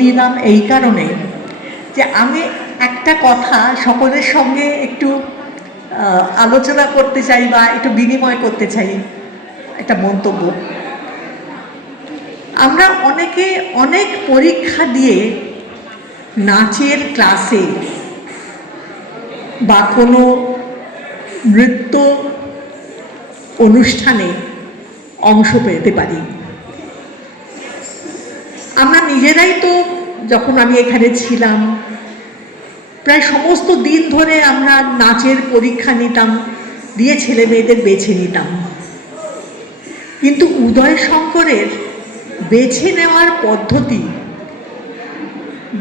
নিলাম এই কারণে যে আমি একটা কথা সকলের সঙ্গে একটু আলোচনা করতে চাই বা একটু বিনিময় করতে চাই একটা মন্তব্য। আমরা অনেকে অনেক পরীক্ষা দিয়ে নাচের ক্লাসে বা কোনো নৃত্য অনুষ্ঠানে অংশ পেতে পারি। আমরা নিজেরাই তো, যখন আমি এখানে ছিলাম, প্রায় সমস্ত দিন ধরে আমরা নাচের পরীক্ষা নিতাম, দিয়ে ছেলে মেয়েদের বেছে নিতাম। কিন্তু উদয় শঙ্করের বেছে নেওয়ার পদ্ধতি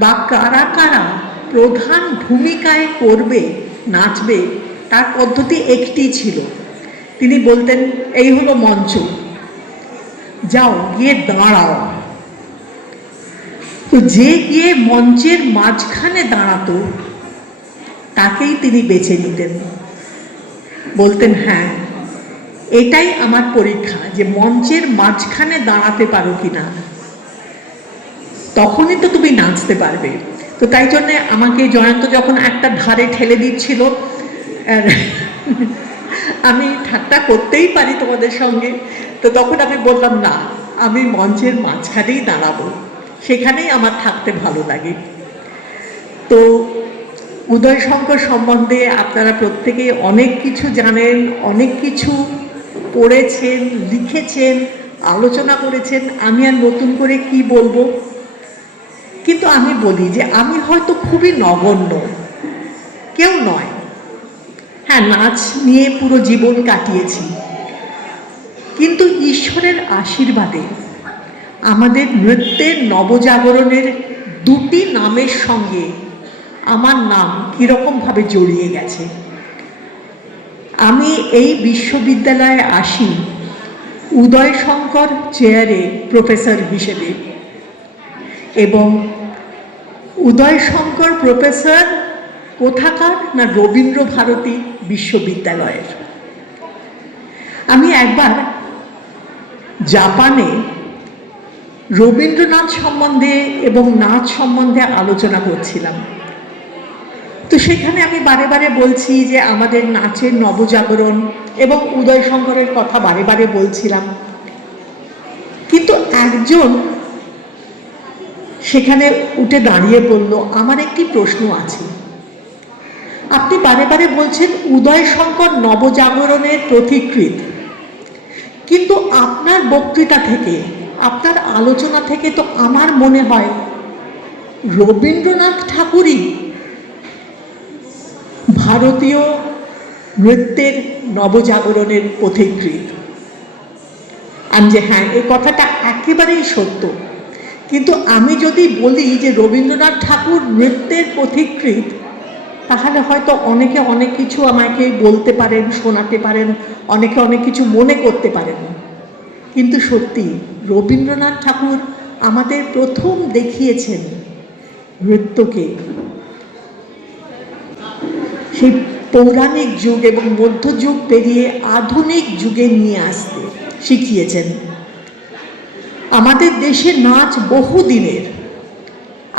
বা কারা কারা প্রধান ভূমিকায় করবে, নাচবে, তার পদ্ধতি একটি ছিল। তিনি বলতেন, এই হলো মঞ্চ, যাও গিয়ে দাঁড়াও। তো যে গিয়ে মঞ্চের মাঝখানে দাঁড়াতো তাকেই তিনি বেছে নিতেন। বলতেন, হ্যাঁ এটাই আমার পরীক্ষা, যে মঞ্চের মাঝখানে দাঁড়াতে পারো কিনা, তখনই তো তুমি নাচতে পারবে। তো তাই জন্যে আমাকে জয়ন্ত যখন একটা ধারে ঠেলে দিচ্ছিল, আমি ঠাট্টা করতেই পারি তোমাদের সঙ্গে, তো তখন আমি বললাম, না আমি মঞ্চের মাঝখানেই দাঁড়াবো, সেখানেই আমার থাকতে ভালো লাগে। তো উদয় শঙ্কর সম্বন্ধে আপনারা প্রত্যেকে অনেক কিছু জানেন, অনেক কিছু পড়েছেন, লিখেছেন, আলোচনা করেছেন। আমি আর নতুন করে কি বলবো, কিন্তু আমি বলি যে আমি হয়তো খুবই নগণ্য, কেউ নয়। হ্যাঁ, নাচ নিয়ে পুরো জীবন কাটিয়েছি, কিন্তু ঈশ্বরের আশীর্বাদে আমাদের নৃত্যের নবজাগরণের দুটি নামের সঙ্গে আমার নাম কীরকমভাবে জড়িয়ে গেছে। আমি এই বিশ্ববিদ্যালয়ে আসি উদয় শঙ্কর চেয়ারে প্রফেসর হিসেবে, এবং উদয় শঙ্কর প্রফেসর কোথাকার না রবীন্দ্র ভারতী বিশ্ববিদ্যালয়ের। আমি একবার জাপানে রবীন্দ্রনাথ সম্বন্ধে এবং নাচ সম্বন্ধে আলোচনা করছিলাম। তো সেখানে আমি বারে বারে বলছি যে আমাদের নাচের নবজাগরণ এবং উদয় শঙ্করের কথা বারে বারে বলছিলাম। কিন্তু একজন সেখানে উঠে দাঁড়িয়ে বলল, আমার একটি প্রশ্ন আছে, আপনি বারে বারে বলছেন উদয় শঙ্কর নবজাগরণের পথিকৃৎ, কিন্তু আপনার বক্তৃতা থেকে, আপনার আলোচনা থেকে তো আমার মনে হয় রবীন্দ্রনাথ ঠাকুরই ভারতীয় নৃত্যের নবজাগরণের পথিকৃৎ। আমি যে হ্যাঁ, এই কথাটা একেবারেই সত্য, কিন্তু আমি যদি বলি যে রবীন্দ্রনাথ ঠাকুর নৃত্যের পথিকৃৎ, তাহলে হয়তো অনেকে অনেক কিছু আমাকে বলতে পারেন, শোনাতে পারেন, অনেকে অনেক কিছু মনে করতে পারেন। কিন্তু সত্যি রবীন্দ্রনাথ ঠাকুর আমাদের প্রথম দেখিয়েছেন নৃত্যকে সেই পৌরাণিক যুগ এবং মধ্যযুগ পেরিয়ে আধুনিক যুগে নিয়ে আসতে শিখিয়েছেন। আমাদের দেশে নাচ বহু দিনের,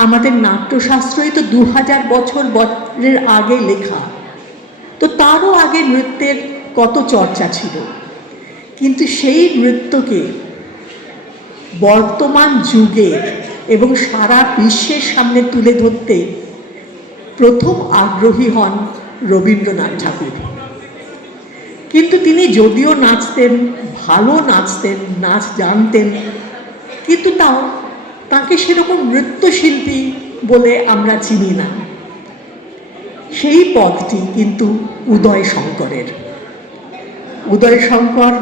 আমাদের নাট্যশাস্ত্রই তো 2000 বছরের আগে লেখা, তো তারও আগে নৃত্যের কত চর্চা ছিল। কিন্তু সেই নৃত্যকে বর্তমান যুগে এবং সারা বিশ্বের সামনে তুলে ধরতে প্রথম আগ্রহী হন রবীন্দ্রনাথ ঠাকুর। কিন্তু তিনি যদিও নাচতেন, ভালো নাচতেন, নাচ জানতেন, কিন্তু তাও তাকে সেরকম নৃত্যশিল্পী বলে আমরা চিনি না। সেই পদটি কিন্তু উদয় শঙ্করের। উদয় শঙ্কর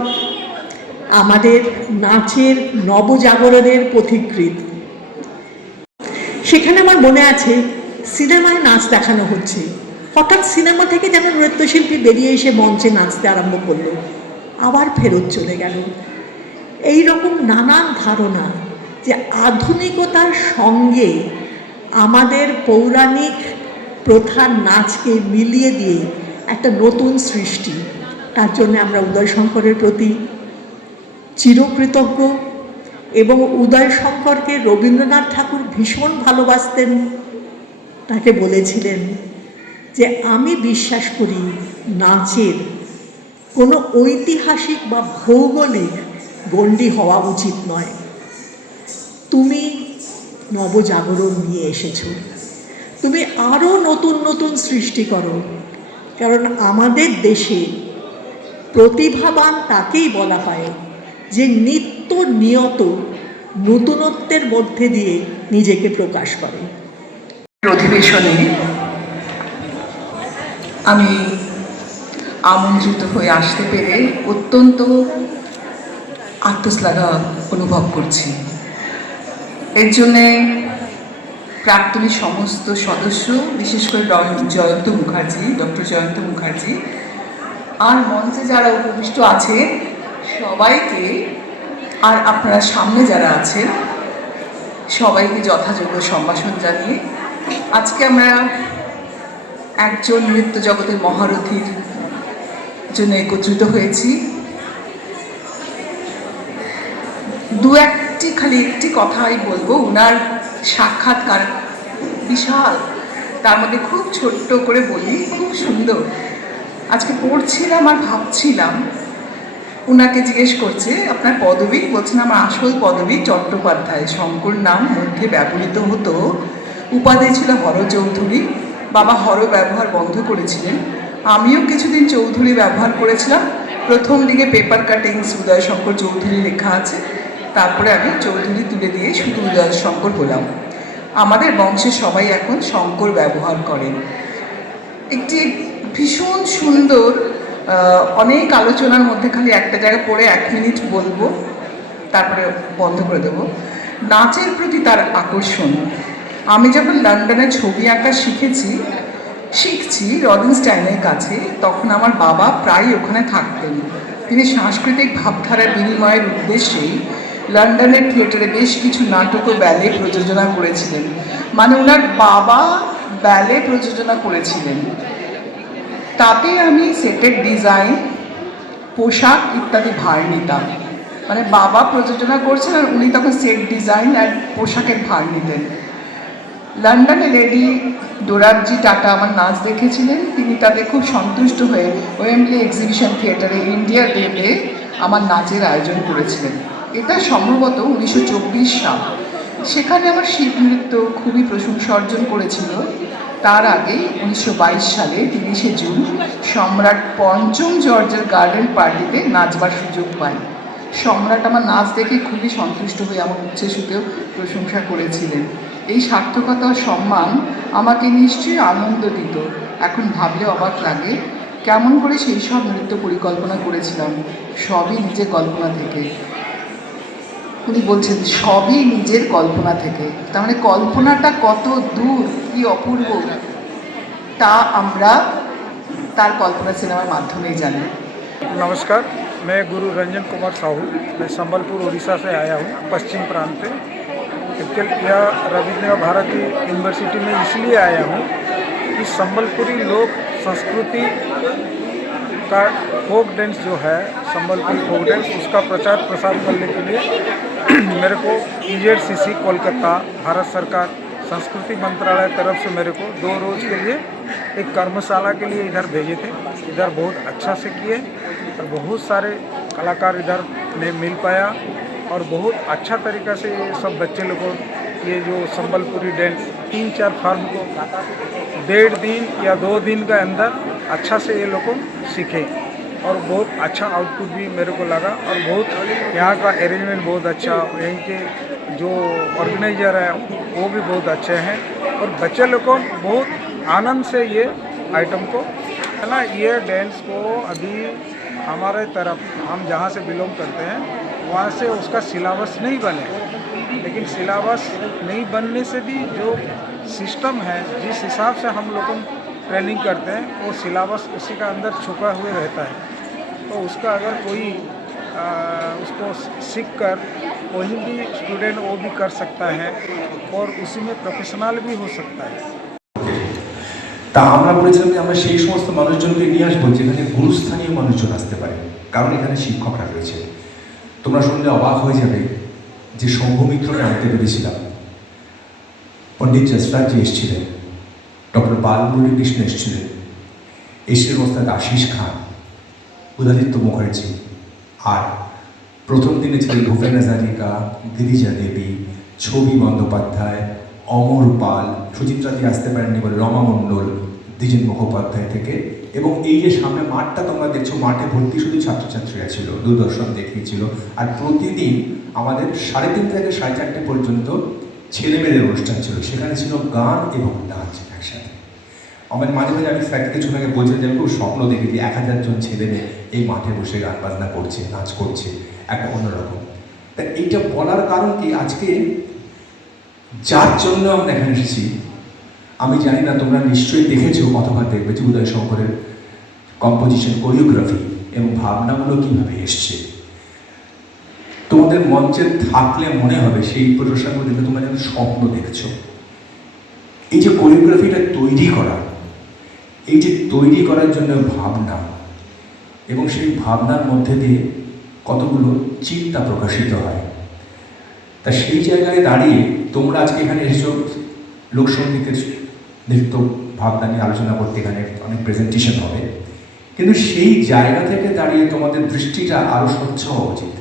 আমাদের নাচের নবজাগরণের পথিকৃৎ। সেখানে আমার মনে আছে সিনেমায় নাচ দেখানো হচ্ছে, হঠাৎ সিনেমা থেকে যেন নৃত্যশিল্পী বেরিয়ে এসে মঞ্চে নাচতে আরম্ভ করলো, আবার ফেরত চলে গেল। এই রকম নানান ধারণা যে আধুনিকতার সঙ্গে আমাদের পৌরাণিক প্রথার নাচকে মিলিয়ে দিয়ে একটা নতুন সৃষ্টি, তার জন্য আমরা উদয় শঙ্করের প্রতি চিরকৃতজ্ঞ এবং উদয় শঙ্করকে রবীন্দ্রনাথ ঠাকুর ভীষণ ভালোবাসতেন। তাকে বলেছিলেন যে আমি বিশ্বাস করি নাচের কোনো ঐতিহাসিক বা ভৌগোলিক গণ্ডি হওয়া উচিত নয়। তুমি নবজাগরণ নিয়ে এসেছো, তুমি আরও নতুন নতুন সৃষ্টি করো, কারণ আমাদের দেশে প্রতিভাবান তাকেই বলা হয় যে নিত্য নিয়ত নতুনত্বের মধ্যে দিয়ে নিজেকে প্রকাশ করে। অধিবেশনে আমি আমন্ত্রিত হয়ে আসতে পেরে অত্যন্ত আত্মশ্লাঘা অনুভব করছি। এর জন্যে প্রাক্তনী সমস্ত সদস্য, বিশেষ করে জয়ন্ত মুখার্জি, ডক্টর জয়ন্ত মুখার্জি, আর মঞ্চে যারা উপবিষ্ট আছে সবাইকে, আর আপনারা সামনে যারা আছেন সবাইকে যথাযোগ্য সম্ভাষণ জানিয়ে আজকে আমরা একজন নৃত্য জগতের মহারথীর জন্য একত্রিত হয়েছি। একটি কথাই বলবো। ওনার সাক্ষাৎকার বিশাল, তার মধ্যে খুব ছোট্ট করে বলি, খুব সুন্দর। আজকে পড়ছিলাম আর ভাবছিলাম, ওনাকে জিজ্ঞেস করছে আপনার পদবী, বলছেন আমার আসল পদবী চট্টোপাধ্যায়, শঙ্কর নাম মধ্যে ব্যবহৃত হতো, উপাধি ছিল হর চৌধুরী। বাবা হর ব্যবহার বন্ধ করেছিলেন, আমিও কিছুদিন চৌধুরী ব্যবহার করেছিলাম। প্রথম দিকে পেপার কাটিংস উদয় শঙ্কর চৌধুরী লেখা আছে, তারপরে আমি চৌধুরী তুলে দিয়ে শুধু উদয় শঙ্কর হলাম। আমাদের বংশে সবাই এখন শঙ্কর ব্যবহার করেন। একটি ভীষণ সুন্দর, অনেক আলোচনার মধ্যে খালি একটা জায়গা পড়ে 1 মিনিট বলবো, তারপরে বন্ধ করে দেবো। নাচের প্রতি তার আকর্ষণ। আমি যখন লন্ডনে ছবি আঁকা শিখছি রদিনস্টাইনের কাছে, তখন আমার বাবা প্রায় ওখানে থাকতেন। তিনি সাংস্কৃতিক ভাবধারার বিনিময়ের উদ্দেশ্যেই লন্ডনের থিয়েটারে বেশ কিছু নাটক ও ব্যালে প্রযোজনা করেছিলেন। মানে ওনার বাবা ব্যালে প্রযোজনা করেছিলেন। তাতে আমি সেটের ডিজাইন, পোশাক ইত্যাদি ভার নিতাম। মানে বাবা প্রযোজনা করছেন আর উনি তখন সেট ডিজাইন আর পোশাকের ভার নিতেন। লন্ডনে লেডি ডোরাবজি টাটা আমার নাচ দেখেছিলেন। তিনি তাতে খুব সন্তুষ্ট হয়ে ওয়েম্বলি এক্সিবিশন থিয়েটারে ইন্ডিয়া ডেতে আমার নাচের আয়োজন করেছিলেন। এটা সম্ভবত 1924 সাল। সেখানে আমার শিব নৃত্য খুবই প্রশংসা অর্জন করেছিল। তার আগে 1922 সালে 30শে জুন সম্রাট পঞ্চম জর্জের গার্ডেন পার্টিতে নাচবার সুযোগ পাই। সম্রাট আমার নাচ দেখে খুবই সন্তুষ্ট হয়ে আমার উচ্ছ্বসিতেও প্রশংসা করেছিলেন। এই সার্থকতা ও সম্মান আমাকে নিশ্চয়ই আনন্দ দিত। এখন ভাবলে অবাক লাগে কেমন করে সেই সব নৃত্য পরিকল্পনা করেছিলাম, সবই নিজের কল্পনা থেকে। উনি বলছেন সবই নিজের কল্পনা থেকে। তার মানে কল্পনাটা কত দূর, কি অপূর্ব, তা আমরা তার কল্পনা সিনেমার মাধ্যমেই জানি। नमस्कार, मैं गुरु रंजन कुमार साहू, मैं संबलपुर उड़ीसा से आया हूँ, पश्चिम प्रांत से। एक्चुअल यह रविंद्र भारती यूनिवर्सिटी में इसलिए आया हूँ कि संबलपुरी लोक संस्कृति का फोक डांस जो है, संबलपुरी फोक डांस, उसका प्रचार प्रसार करने के लिए मेरे को EZCC कोलकाता भारत सरकार संस्कृति मंत्रालय तरफ से मेरे को 2 रोज़ के लिए एक कर्मशाला के लिए इधर भेजे थे। इधर बहुत अच्छा से किए और बहुत सारे कलाकार इधर में मिल पाया और बहुत अच्छा तरीक़ा से ये सब बच्चे लोग को ये जो संबलपुरी डांस 3-4 फॉर्म को 1.5 दिन या 2 दिन के अंदर अच्छा से ये लोग को सीखे और बहुत अच्छा आउटपुट भी मेरे को लगा। और बहुत यहाँ का अरेंजमेंट बहुत अच्छा, यहीं के जो ऑर्गेनाइजर है वो भी बहुत अच्छे हैं और बच्चे लोग को बहुत आनंद से ये आइटम को है ना, ये डांस को अभी हमारे तरफ हम जहाँ से बिलोंग करते हैं वहाँ से उसका सिलेबस नहीं बने, लेकिन सिलेबस नहीं बनने से भी जो सिस्टम है, जिस हिसाब से हम लोग ट्रेनिंग करते हैं वो सिलेबस उसी का अंदर छुपा हुए रहता है। तो उसका अगर कोई उसको सीख कर कोई भी स्टूडेंट वो भी कर सकता है और उसी में प्रोफेशनल भी हो सकता है। তা আমরা বলেছিলাম যে আমরা সেই সমস্ত মানুষজনকে নিয়ে আসবো যেখানে গুরুস্থানীয় মানুষজন আসতে পারে, কারণ এখানে শিক্ষকরা রয়েছে। তোমরা শুনলে অবাক হয়ে যাবে যে সংঘ মিত্রকে আনতে পেরেছিলাম, পণ্ডিত জসরাজজি এসেছিলেন, ডক্টর বালমুরলী কৃষ্ণ এসেছিলেন, এসেছিলেন ওস্তাদ আশিস খান, উদয়াদিত্য মুখার্জি, আর প্রথম দিনে ছিলেন ভূপেন হাজারিকা, গিরিজা দেবী, ছবি বন্দ্যোপাধ্যায়, অমর পাল, সুচিত্রাদি আসতে পারেননি বলে রমা মণ্ডল, দ্বিজেন মুখোপাধ্যায় থেকে। এবং এই যে সামনে মাঠটা তোমরা দেখছো, মাঠে ভর্তি শুধু ছাত্রছাত্রীরা ছিল, দূরদর্শন দেখিয়েছিল। আর প্রতিদিন আমাদের 3:30 থেকে 4:30 পর্যন্ত ছেলেমেয়েদের অনুষ্ঠান ছিল, সেখানে ছিল গান এবং নাচ একসাথে। আমার মাঝে মাঝে আমি স্যারকে কিছু আগে বলছিলাম যে আমি খুব স্বপ্ন দেখেছি 1000 জন ছেলে মেয়ে এই মাঠে বসে গান বাজনা করছে, নাচ করছে, একটা অন্যরকম। তা এইটা বলার কারণ কি, আজকে যার জন্য আমরা এখানে এসেছি, আমি জানি না তোমরা নিশ্চয়ই দেখেছো অথবা দেখবে যে উদয় শঙ্করের কম্পোজিশন, কোরিওগ্রাফি এবং ভাবনাগুলো কীভাবে এসছে। তোমাদের মঞ্চে থাকলে মনে হবে সেই প্রদর্শনগুলো দেখে তোমরা যেন স্বপ্ন দেখছো। এই যে কোরিওগ্রাফিটা তৈরি করা, এই যে তৈরি করার জন্য ভাবনা, এবং সেই ভাবনার মধ্যে দিয়ে কতগুলো চিন্তা প্রকাশিত হয়, তা সেই জায়গায় দাঁড়িয়ে তোমরা আজকে এখানে এসেছো লোকসঙ্গীতের নৃত্য ভাবনা নিয়ে আলোচনা করতে, এখানে অনেক প্রেজেন্টেশন হবে, কিন্তু সেই জায়গা থেকে দাঁড়িয়ে তোমাদের দৃষ্টিটা আরও স্বচ্ছ হওয়া উচিত।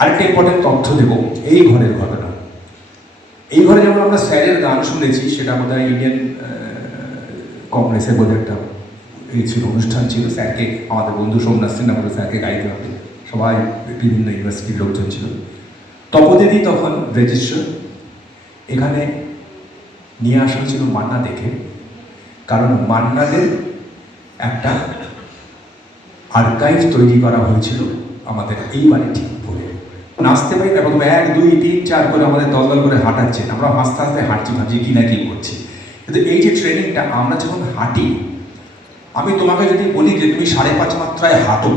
আরেকটা ইম্পর্টেন্ট তথ্য দেবো, এই ঘরের ঘটনা। এই ঘরে যেমন আমরা স্যারের গান শুনেছি, সেটা আমাদের ইন্ডিয়ান কংগ্রেসের বোধ একটা এই ছিল, অনুষ্ঠান ছিল, স্যারকে আমাদের বন্ধু সোমনাথ সিনহা বলে স্যারকে গাইতে হবে, সবাই বিভিন্ন ইউনিভার্সিটির লোকজন ছিল। তপদিদি তখন রেজিস্ট্রার, এখানে নিয়ে আসা হয়েছিল মান্না দেখে, কারণ মান্নাদের একটা আর্কাইভ তৈরি করা হয়েছিল আমাদের এই বাড়ি ঠিক পরে। নাচতে পারি না, প্রথমে 1 2 3 4 করে আমাদের দল করে হাঁটাচ্ছেন, আমরা হাসতে হাসতে হাঁটছি, ভাবছি কি না কি করছি। কিন্তু এই যে ট্রেনিংটা, আমরা যখন হাঁটি, আমি তোমাকে যদি বলি যে তুমি 5.5 মাত্রায় হাঁটো,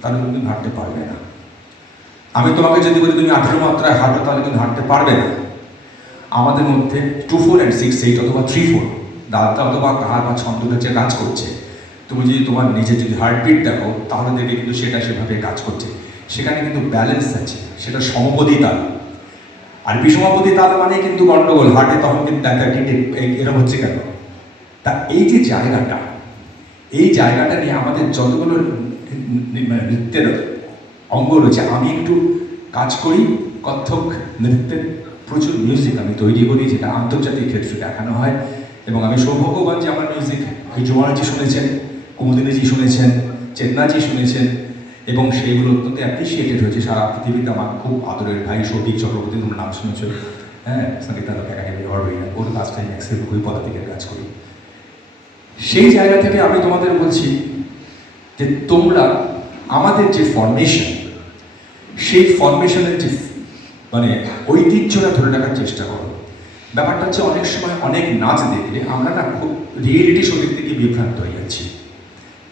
তাহলে তুমি হাঁটতে পারবে না। আমি তোমাকে যদি বলি তুমি 18 মাত্রায় হাঁটো, তাহলে তুমি হাঁটতে পারবে না। আমাদের মধ্যে 2 4 and 6 8 অথবা 3 4 দাদা অথবা কাহার বা ছন্দটা যে কাজ করছে, তুমি যদি তোমার নিজের যদি হার্টবিট দেখো, তাহলে দেখবে কিন্তু সেটা সেভাবে কাজ করছে। সেখানে কিন্তু ব্যালেন্স আছে, সেটা সমপদী তাল। আর বিষমপদী তাল মানে কিন্তু গন্ডগোল, হার্টে তখন কিন্তু এরকম হচ্ছে কেন। তা এই যে জায়গাটা, এই জায়গাটা নিয়ে আমাদের যতগুলো নৃত্যের অঙ্গ রয়েছে, আমি একটু কাজ করি কত্থক নৃত্যের, প্রচুর মিউজিক আমি তৈরি করি, যেটা আন্তর্জাতিক ক্ষেত্রে দেখানো হয়। এবং আমি সৌভাগ্যবান যে আমার মিউজিক এই জোয়ারজি শুনেছেন, কুমুদিনীজি শুনেছেন, চেতনাজি শুনেছেন, এবং সেইগুলো অত্যন্ত অ্যাপ্রিসিয়েটেড হয়েছে সারা পৃথিবীতে। আমার খুব আদরের ভাই সৌভিক চক্রবর্তী, তোমরা নাম শুনেছ, হ্যাঁ, সঙ্গীতা একাডেমি অ্যাওয়ার্ড, ওর কাজটা আমি অ্যাক্সেপ্ট করি, পদাতিকের কাজ করি। সেই জায়গা থেকে আমি তোমাদের বলছি যে তোমরা আমাদের যে ফরমেশন, সেই ফরমেশনের যে মানে ঐতিহ্যটা ধরে রাখার চেষ্টা করো। ব্যাপারটা হচ্ছে অনেক সময় অনেক নাচ দেখলে আমরা না খুব রিয়েলিটি শো দেখতে গিয়ে বিভ্রান্ত হয়ে যাচ্ছি,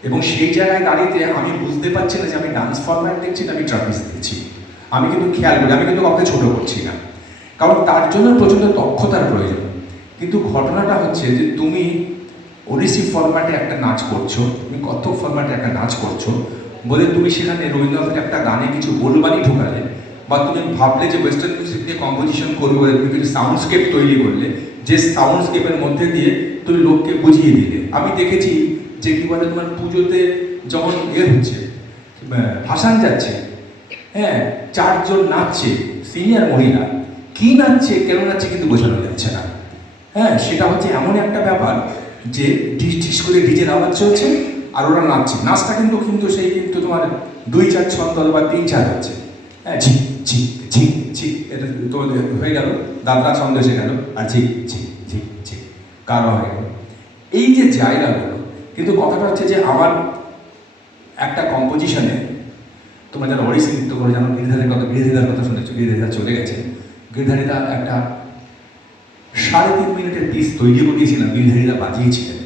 এবং সেই জায়গায় দাঁড়িয়ে আমি বুঝতে পারছি না যে আমি ডান্স ফরম্যাট দেখছি না আমি ট্রাপিজ দেখছি। আমি কিন্তু খেয়াল করি, আমি কিন্তু কাউকে ছোটো করছি না, কারণ তার জন্য প্রচণ্ড দক্ষতার প্রয়োজন। কিন্তু ঘটনাটা হচ্ছে যে তুমি ওডিসি ফরম্যাটে একটা নাচ করছো, তুমি কত্থক ফরম্যাটে একটা নাচ করছো বলে তুমি সেখানে রবীন্দ্রনাথের একটা গানে কিছু বলবানি ঢোকালে, বা তুমি ভাবলে যে ওয়েস্টার্ন মিউজিক দিয়ে কম্পোজিশন করবে বলে তুমি কিছু সাউন্ডস্কেপ তৈরি করলে, যে সাউন্ডস্কেপের মধ্যে দিয়ে তুমি লোককে বুঝিয়ে দিলে। আমি দেখেছি যে কি বলে, তোমার পুজোতে যখন হচ্ছে ভাসান যাচ্ছে, হ্যাঁ, 4 জন নাচছে, সিনিয়র মহিলা, কি নাচছে কেন নাচছে কিন্তু বোঝানো যাচ্ছে না। হ্যাঁ, সেটা হচ্ছে এমন একটা ব্যাপার যে ডিস ডিস করে ডিজের আওয়াজ চলছে আর ওরা নাচছে, নাচটা কিন্তু সেই কিন্তু তোমার 2 4 ছন্দ বা 3 4 হচ্ছে, হ্যাঁ, ঝিক ঝিক ঝিক ঝিক, এটা তোমাদের হয়ে গেল, দাদরা ছন্দ এসে গেল, আর ঝিক ঝিক ঝিক ঝিক কারো হয়ে গেল। এই যে জায়গাগুলো, কিন্তু কথাটা হচ্ছে যে আমার একটা কম্পোজিশনে, তোমরা যারা ওড়িশি নৃত্য করে জানো, গিরিধারিদার কথা শুনেছো, গিরিধারিদা চলে গেছেন, গিরিধারিদা একটা 3.5 মিনিটের পিস তৈরি করিয়েছিলেন, গিরিধারিদা বাজিয়েছিলেন।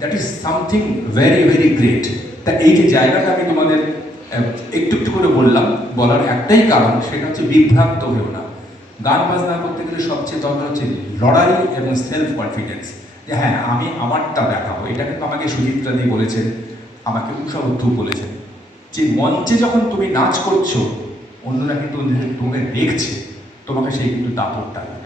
That is something very very great. তা এই যে জায়গাটা আমি তোমাদের একটু একটু করে বললাম, বলার একটাই কারণ, সেটা হচ্ছে বিভ্রান্ত হয়েও না। গান বাজনা করতে গেলে সবচেয়ে দরকার হচ্ছে লড়াই এবং সেলফ কনফিডেন্স, যে হ্যাঁ আমি আমারটা দেখাবো। এটা কিন্তু আমাকে সুচিত্রা দিয়ে বলেছেন, আমাকে উষা বন্ধু বলেছেন, যে মঞ্চে যখন তুমি নাচ করছো অন্যরা কিন্তু তোমাকে দেখছে, তোমাকে সেই কিন্তু দাপটটা দেবে।